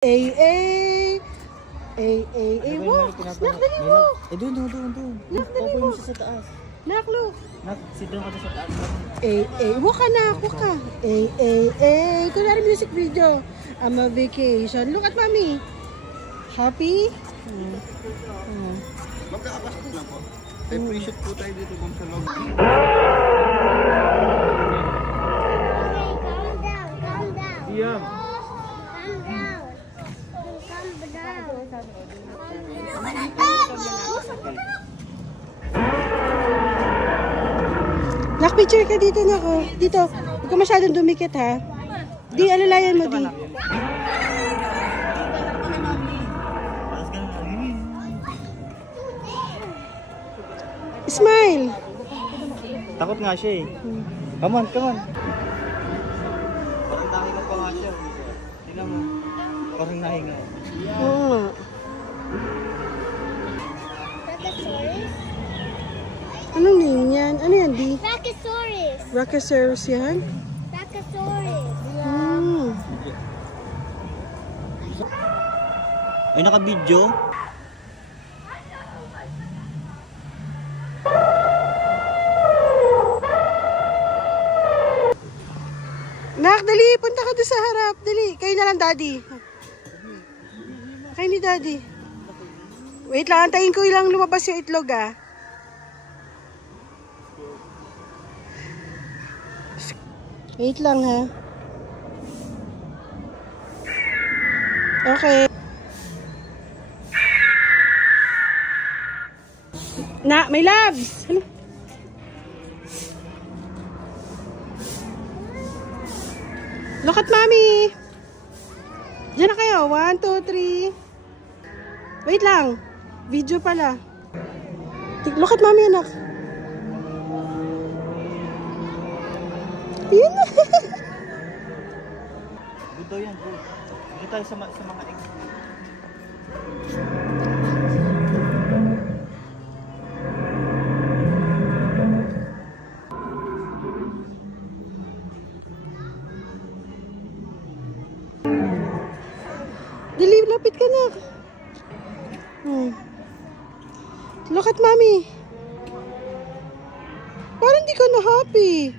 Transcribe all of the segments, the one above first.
Walk! Nak, dali walk! Doon. Nak, dali walk! Sa taas. Nak, look! Nak, sit down ka sa taas. Walk ka na, walk ka! Kunwari music video. I'm a vacation. Look at mommy. Happy? Magkaapas ko lang po. Appreciate po tayo dito kung sa loob. Calm down. Yeah. Calm down. Nak, picture ka dito na ko. Dito. Huwag ka masyadong dumikit ha. Di, alalayan mo di. Smile. Takot nga siya eh. Come on. Parang nahinga pa nga siya. Tingnan mo. Parang nahinga. Oo nga. Brachiosaurus? Anong name yan? Ano yan, di? Brachiosaurus. Brachiosaurus yan? Brachiosaurus. Ay, naka-video. Nak, dali. Punta ka doon sa harap. Dali. Kayo na lang, daddy. Kayo ni daddy. Wait lang. Antayin ko lang lumabas yung itlog, ah. Wait lang, ha. Okay. Na, may loves. Ano? Look at mommy. Diyan na kayo. 1, 2, 3. Wait lang. Video pala. Look at mommy, anak. Yun na. Good daw yan, good. Dito tayo sa mga eggs. Dali, lapit ka na. Look at mommy. Parang di ka na happy.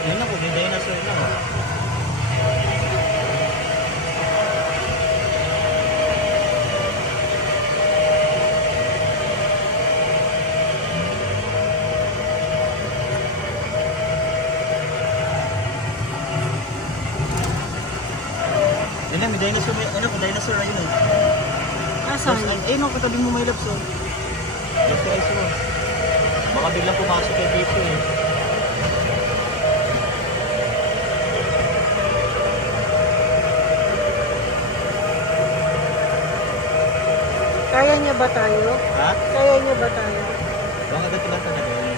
Yan ako, may dinosaur lang. Yan na, may dinosaur. Ano ko, dinosaur na yun eh. Asan? Ayun ako, katabi mo may lapso. Left to eyes mo. Baka biglang pumasok kayo dito eh. Kaya niya ba tayo? Ha? Kaya niya ba tayo? Baka ba tinatanda ba yun?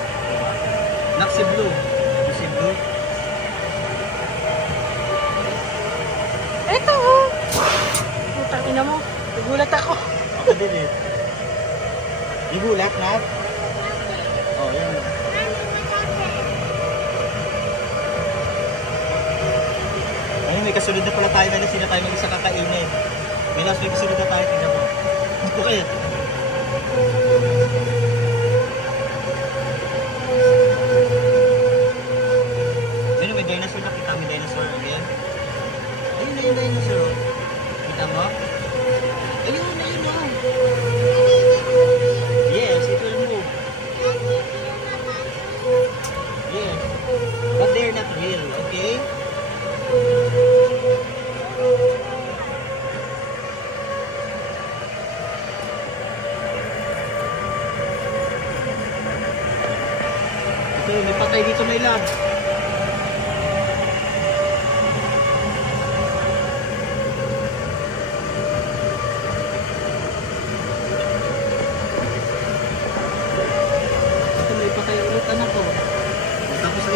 Nak si Blue. Si Blue. Eto, oh. Putang ina mo. Nagulat ako. Ako din eh. Igulat, Nak? Oh, yan. Ayun, may kasunod na pala tayo na sila tayo mag-isa kakainin. May kasunod na tayo. Tingnan mo. Okay. Ayun, may dinosaur. Nakita may dinosaur. Ayan. Ayun na yung dinosaur. Kita mo? Ayun na yun. Yes, it will move. Yes. But they're not real, okay? Ito, may patay dito, may lab.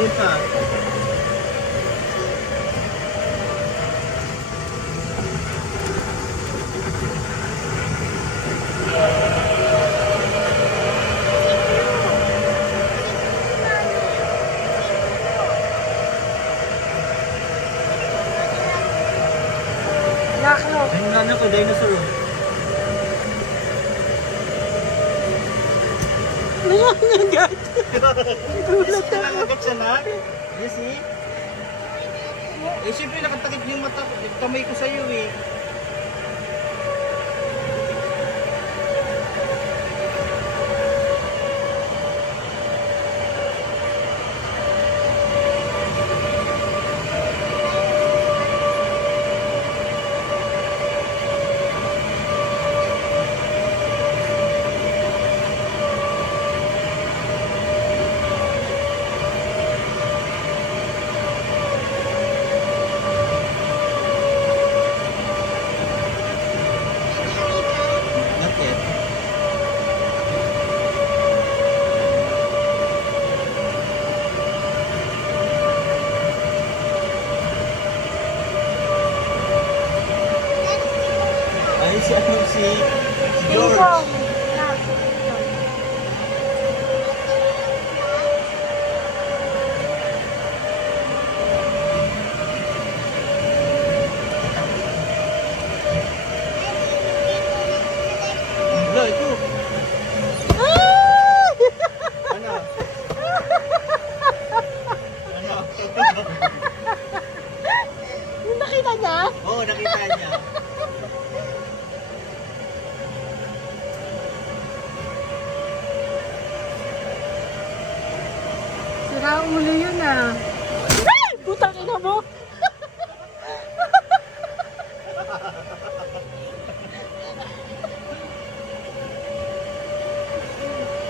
daw siya. Naklo. Ayun nga na ko, dinosaur. Oh. Nangangagat. Nangangagat siya na. You see? Eh, siyempre nakatakip yung mata ko. Kamay ko sa'yo eh. Not yet. Ay, si ano si George. Wala, ito. Ano? Ano? Nakita niya? Oo, nakita niya. Sira ulo yun ah. Ay! Putang ina mo!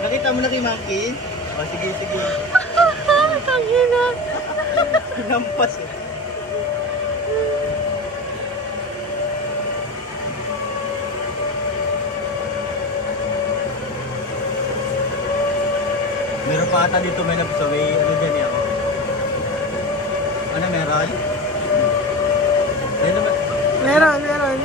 Nakita mo na kay Monkey? O, sige, sige. Tangina! Pinampas eh. Meron pa ata dito may nabsaway. Ano dyan eh ako? Ano meron? Meron ba? Meron, meron.